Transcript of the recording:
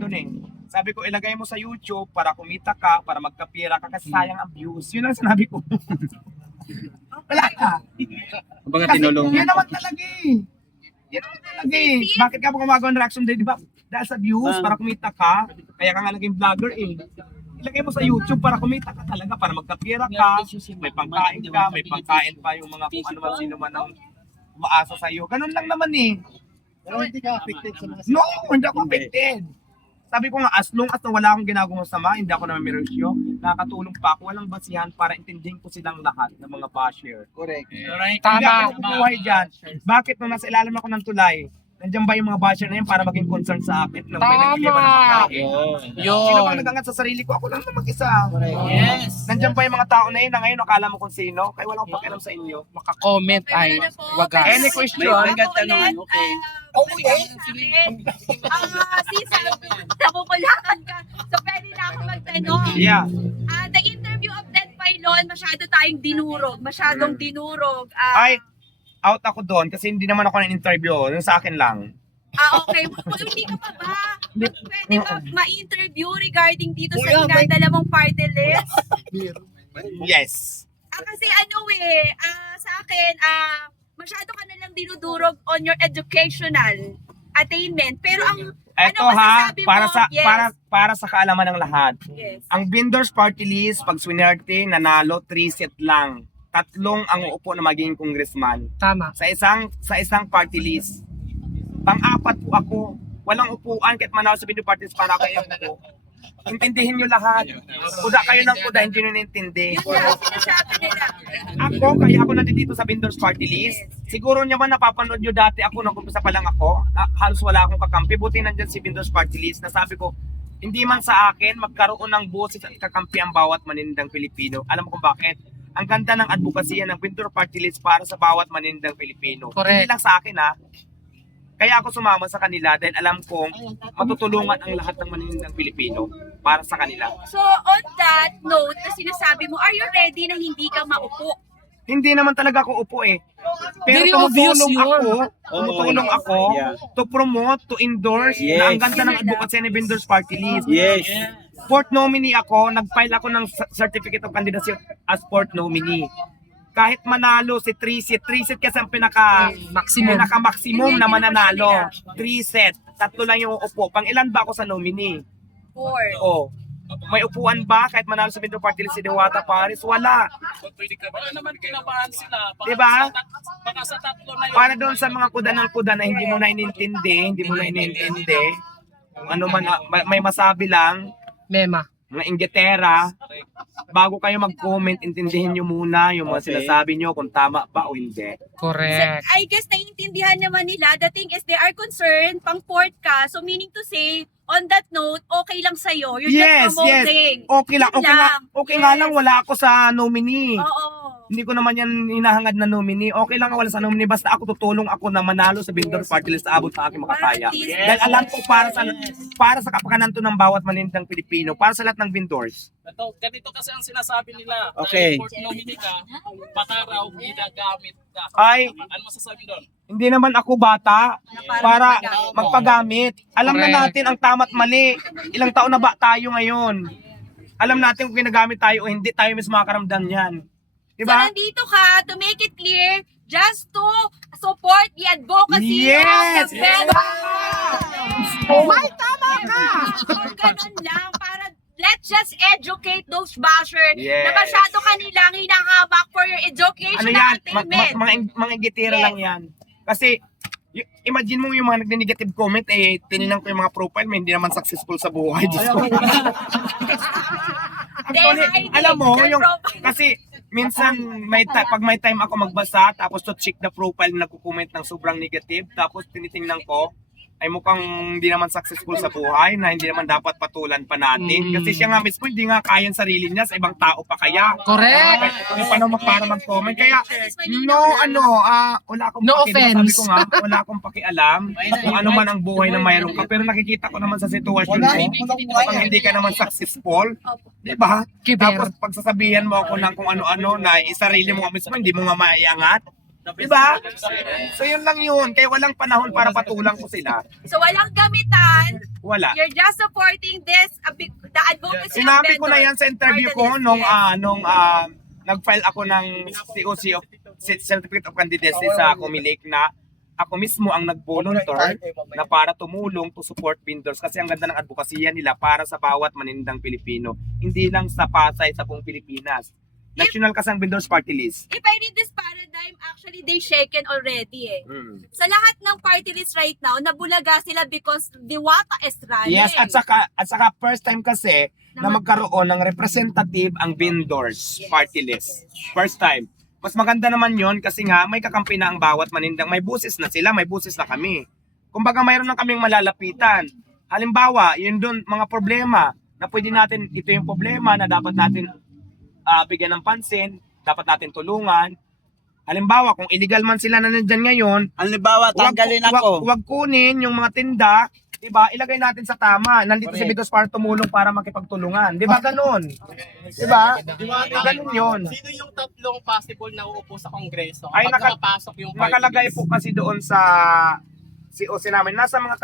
doon eh. Sabi ko, ilagay mo sa YouTube para kumita ka, para magkapira ka, kasi sayang ang views. Yun ang sinabi ko. Wala ka. Kumbaga Kasi tinulungan. yun naman talaga eh. Yun naman talaga eh. Bakit ka pa gumagawa ng reaction day, di ba? Dahil sa views, para kumita ka, kaya ka nga naging vlogger eh. Ilagay mo sa YouTube para kumita ka talaga, para magkapira ka, may pangkain ka, may pangkain pa yung mga kung ano man sino man ang umaasa sa'yo. Ganun lang naman eh. Pero hindi ka affected sa mga No, hindi ako affected. Sabi ko nga, as long as na wala akong ginagawang sama, hindi ako namimirosyo, nakakatulong pa ako, walang basihan para intindihin ko silang lahat ng mga basher. correct. Hindi ako nabubuhay dyan. Bakit nung nasa ilalim ako ng tulay, nandiyan ba yung mga basher na yun para maging concern sa akin? Nang may nagbigay ba ng pagkain? Sino bang nagangat sa sarili ko? Ako lang na mag-isa. Yes. Nandiyan ba yung mga tao na yun na ngayon akala mo kung sino? Kaya wala akong pakialam sa inyo. Maka-comment ay wagas. Any question? Okay. Since nakukulangan ka, so pwede na ako magtanong. Yeah. The interview of Ted Filon, masyado tayong dinurog. Masyadong dinurog. Ay, out ako doon kasi hindi naman ako na-interview. Yung sa akin lang. Okay. Hindi ka pa ba? Pwede ba ma-interview regarding dito sa dinadala mong party list? Yes. Kasi sa akin, masyado ka nalang dinudurog on your educational attainment. Pero ang Eto ano ha, masasabi para mo? sa Yes. para sa kaalaman ng lahat. Yes. Ang vendors party list, pag swinerte, nanalo, 3 set lang. 3 ang uupo na magiging congressman. Tama. Sa isang party list. Pang-4 po ako. Walang upuan kahit manalo sa vendor party list para kayo po. Intindihin nyo lahat. Kuda kayo ng kuda, hindi nyo naintindi. Yun lang ang sinasabi nila. Kaya ako nandito sa vendors party list. Siguro naman napapanood nyo dati ako, nung umpisa pa lang ako, halos wala akong kakampi. Buti nandyan si vendors party list. Nasabi ko, hindi man sa akin magkaroon ng boses at kakampi ang bawat manindang Pilipino. Alam mo kung bakit? Ang ganda ng advokasya ng vendor party list para sa bawat manindang Pilipino. Correct. Hindi lang sa akin ha. Kaya ako sumama sa kanila dahil alam kong matutulungan ang lahat ng manindang Pilipino para sa kanila. So, on that note na sinasabi mo, are you ready na hindi ka maupo? Hindi naman talaga ako upo eh. Pero Very obvious tumutulong ako to promote, to endorse na ang ganda ng advocacy ni vendors party list. Yes. Fourth nominee ako, nag-file ako ng certificate of candidacy as fourth nominee. Kahit manalo si 3 set kasi ang pinaka-maximum na mananalo. 3 set, 3 lang yung upo. Pang ilan ba ako sa nominee? 4. Oh. May upuan ba kahit manalo sa vendor party list si Diwata Paris? Wala. Wala naman kinabahan sila. Diba? Baka sa 3 na yun. Para doon sa mga kuda ng kuda na hindi mo na inintindi, kung ano man, may masabi lang, Mema. mga inggitera, bago kayo mag-comment, intindihin nyo muna yung mga sinasabi nyo kung tama ba o hindi. Correct. I guess naiintindihan naman nila. The thing is, they are concerned, pang fourth ka. So, meaning to say, on that note, okay lang sa'yo. You're Yes, just promoting. Okay lang. Yun lang. Okay nga lang, wala ako sa nominee. Oo. Hindi ko naman yan hinahangad na nominee. Okay lang wala sa nominee. Basta ako tutulong ako na manalo sa vendor party list sa abot sa aking makakaya. Dahil alam ko para sa kapakanan to ng bawat manindang Pilipino, para sa lahat ng vendors. Ganito kasi ang sinasabi nila. Okay. Dahil fourth nominee ka, baka raw ginagamit ka. Ay, Ano masasabi doon? hindi naman ako bata para magpagamit. Alam na natin ang tama't mali. Ilang taon na ba tayo ngayon? Alam natin kung ginagamit tayo o hindi tayo mismo makaramdam yan. So, Diba? nandito ka to make it clear just to support the advocacy Yes! of the vendors. May tama ka! Ganun lang para let's just educate those bashers Yes. na masyado kanilang hinahabak for your Ano educational yan? attainment. Mga gitira Yes. lang yan. Kasi, imagine mo yung mga nag-negative comment, tininan ko yung mga profile mo, hindi naman successful sa buhay. Diyos ko. Actually, alam mo, kasi minsan pag may time ako magbasa, tapos to check the profile na nagko-comment ng sobrang negative, tapos tinitingnan ko, ay mukhang hindi naman successful sa buhay, na hindi naman dapat patulan pa natin. Kasi siya nga mismo, hindi nga kaya ang sarili niya, sa ibang tao pa kaya. Correct. Kaya paano para mag-comment? Kaya, wala akong No pakialam. Sabi offense. ko nga, wala akong pakialam kung ano man ang buhay na mayroon ka. Pero nakikita ko naman sa sitwasyon mo, kung hindi ka naman successful, di ba? Kiber. Tapos pagsasabihan mo ako ng kung ano-ano na isarili mo nga mismo, hindi mo nga maiangat. Diba? So yun lang yun. Kaya walang panahon para patulang ko sila. So walang gamitan. Wala. You're just supporting this, the advocacy Sinabi of ko na yan sa interview ko nung nag-file ako ng COC of Certificate of Candidacy sa Comelec na ako mismo ang nag-volunteer na para tumulong to support vendors kasi ang ganda ng advokasya nila para sa bawat manindang Pilipino. Hindi lang sa Pasay, sa buong Pilipinas. National kasi ang Vendors Party List. If I read this paradigm, actually they shaken already eh. Mm. Sa lahat ng party list right now, nabulaga sila because Diwata is running. Yes, at saka first time kasi na magkaroon ng representative ang Vendors Party List. First time. Mas maganda naman yon kasi nga may kakampi na ang bawat manindang. May buses na sila, may buses na kami. Kumbaga mayroon na kaming malalapitan. Halimbawa, yun doon mga problema na pwede natin, ito yung problema na dapat natin bigyan ng pansin, dapat natin tulungan. Halimbawa, kung illegal man sila na nandyan ngayon, Halimbawa, tanggalin ako. Wag kunin yung mga tinda, 'di ba? Ilagay natin sa tama. Nandito si Vendors para tumulong para makipagtulungan. 'Di ba ganun? 'Di ba? Ganun 'yon. Sino yung tatlong possible na uupo sa Kongreso? Ay, Kapag nakapasok yung party Nakalagay list? po kasi doon sa COC namin nasa mga